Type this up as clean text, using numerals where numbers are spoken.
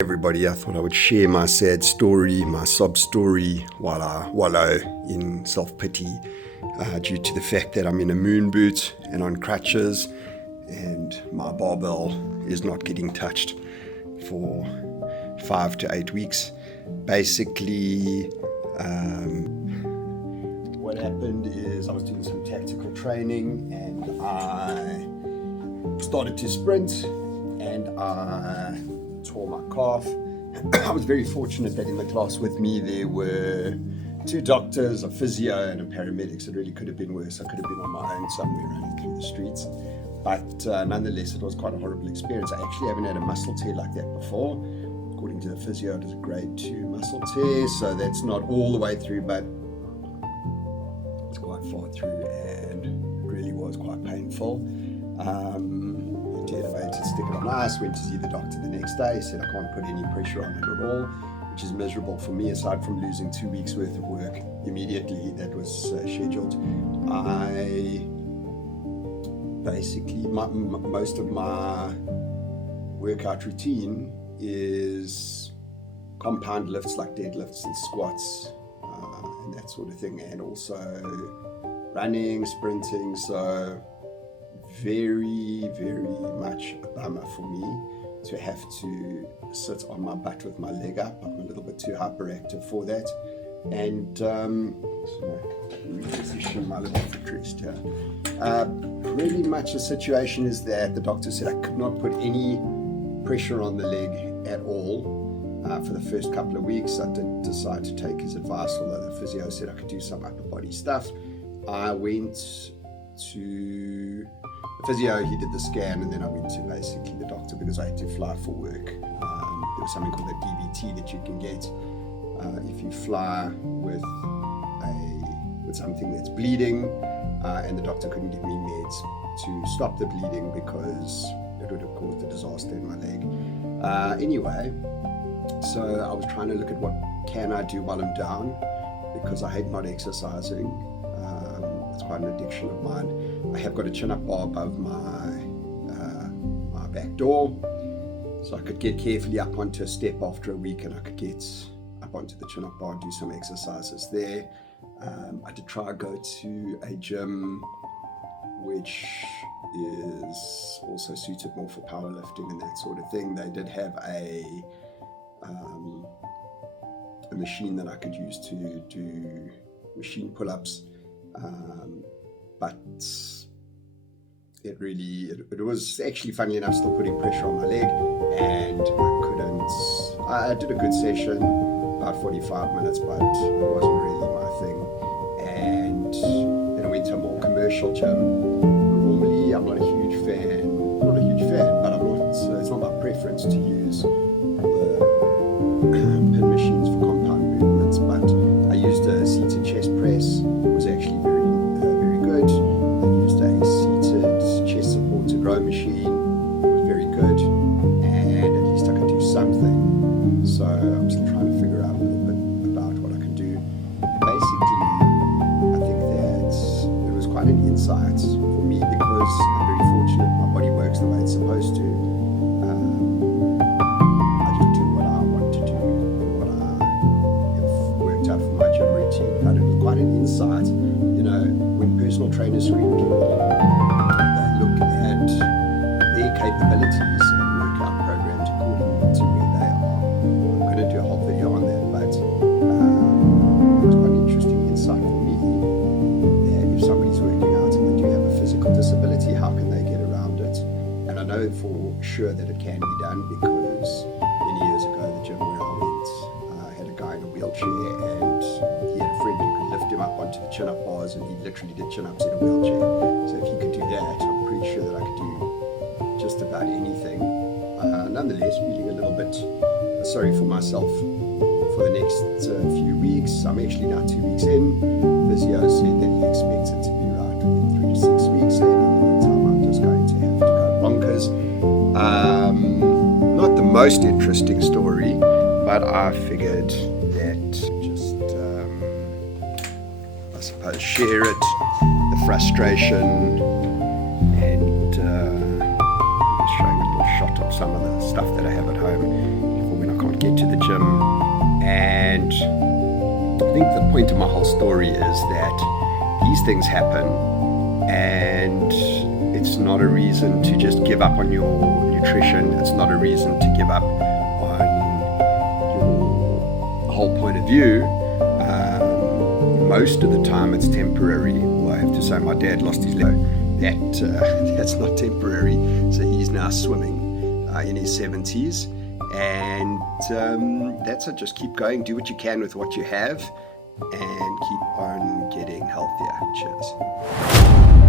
Everybody, I thought I would share my sad story, my sob story, while I wallow in self-pity due to the fact that I'm in a moon boot and on crutches and my barbell is not getting touched for 5 to 8 weeks. Basically, what happened is I was doing some tactical training and I started to sprint and I tore my calf. I was very fortunate that in the class with me there were 2 doctors, a physio and a paramedic. It really could have been worse. I could have been on my own somewhere running through the streets. But nonetheless, it was quite a horrible experience. I actually haven't had a muscle tear like that before. According to the physio, it is a grade 2 muscle tear, so that's not all the way through, but it's quite far through and it really was quite painful. To stick it on ice, went to see the doctor the next day, said I can't put any pressure on it at all, which is miserable for me aside from losing 2 weeks worth of work immediately that was scheduled. I basically, most of my workout routine is compound lifts like deadlifts and squats and that sort of thing, and also running, sprinting, so very, very much a bummer for me to have to sit on my butt with my leg up. I'm a little bit too hyperactive for that. And reposition my little footrest here. Really much the situation is that the doctor said I could not put any pressure on the leg at all for the first couple of weeks. I did decide to take his advice, although the physio said I could do some upper body stuff. I went to the physio, he did the scan, and then I went to basically the doctor because I had to fly for work. There was something called a DVT that you can get if you fly with something that's bleeding, and the doctor couldn't give me meds to stop the bleeding because it would have caused a disaster in my leg. Anyway, so I was trying to look at what can I do while I'm down, because I hate not exercising. It's quite an addiction of mine. I have got a chin-up bar above my back door, so I could get carefully up onto a step after a week and I could get up onto the chin-up bar and do some exercises there. I did try to go to a gym which is also suited more for powerlifting and that sort of thing. They did have a machine that I could use to do machine pull-ups, but it was actually, funnily enough, still putting pressure on my leg, and I did a good session, about 45 minutes, but it wasn't really my thing. And then I went to a more commercial gym. Normally I'm not a huge fan, but it's not my preference to use the pin machines for compound movements, but I used a seated chest press. It was actually very good. I used a seated chest supported row machine. It was very good, and at least I could do something. So I'm still trying to figure out a little bit about what I can do. Basically, I think that it was quite an insight for me because I'm very fortunate my body works the way it's supposed to. I just do what I want to do and what I have worked out for my gym routine. But it was quite an insight. When personal trainers screen people, they look at their capabilities and workout programs according to where they are. I'm going to do a whole video on that, but it was quite an interesting insight for me that if somebody's working out and they do have a physical disability, how can they get around it? And I know for sure that it can be done because many years ago, the gym where I went had a guy in a wheelchair, and he had a friend who could lift him up onto the chin-up bars, and he literally did chin-ups in a wheelchair. So if he could do that, I'm pretty sure that I could do just about anything. Nonetheless, feeling a little bit sorry for myself for the next few weeks. I'm actually now 2 weeks in. Physio said that he expects it to be right within 3 to 6 weeks, and in the meantime, I'm just going to have to go bonkers. Not the most interesting story, but I figured that just I suppose share it, the frustration, and showing a little shot of some of the stuff that I have at home for when I get to the gym. And I think the point of my whole story is that these things happen, and it's not a reason to just give up on your nutrition. It's not a reason to give up on your whole point of view. Most of the time it's temporary. Well, I have to say my dad lost his leg. That's not temporary. So he's now swimming in his 70s. And that's it. Just keep going. Do what you can with what you have and keep on getting healthier. Cheers.